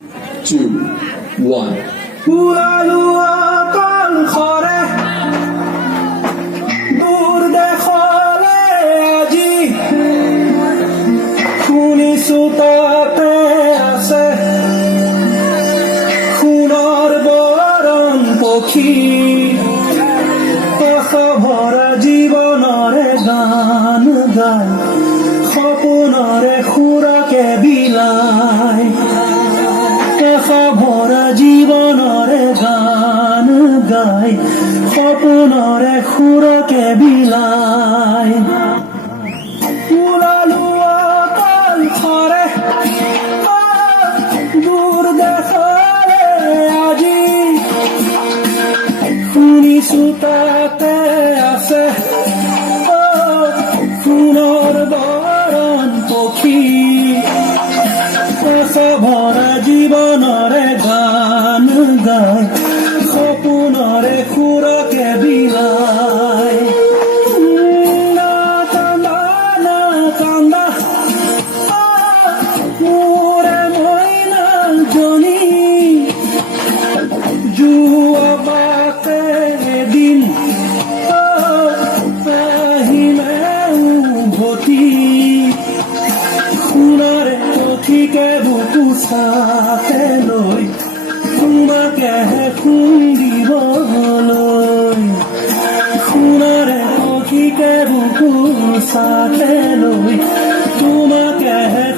2, 1. উলালোৱা কলখৰে দূৰ দেশলে আজি শুনিছো তাতে আছে সোণৰ বৰণ পক্ষী আশা ভৰা জীৱনৰে গান গাই সপোনৰে সুৰকে বিলাই আশা ভৰা জীৱনৰে গান গাই সপোনৰে সুৰকে বিলাই উলালোৱা কলখৰে দূৰ দেশলে আজি শুনিছো তাতে আছে সোণৰ বৰণ পক্ষী আশা ভৰা জীৱনৰে গান গাই সপোনৰে সুৰকে বিলাই না কান্দা মোৰে মইনাজনী যোৱা বাটে এদিন আহিলে উভতি সোণাৰে পথিকে বুকু চাতে লৈ তোমাকেহে খুন্দিবলৈ সোণাৰে পথিকে বুকু চাতে লৈ তোমাকেহে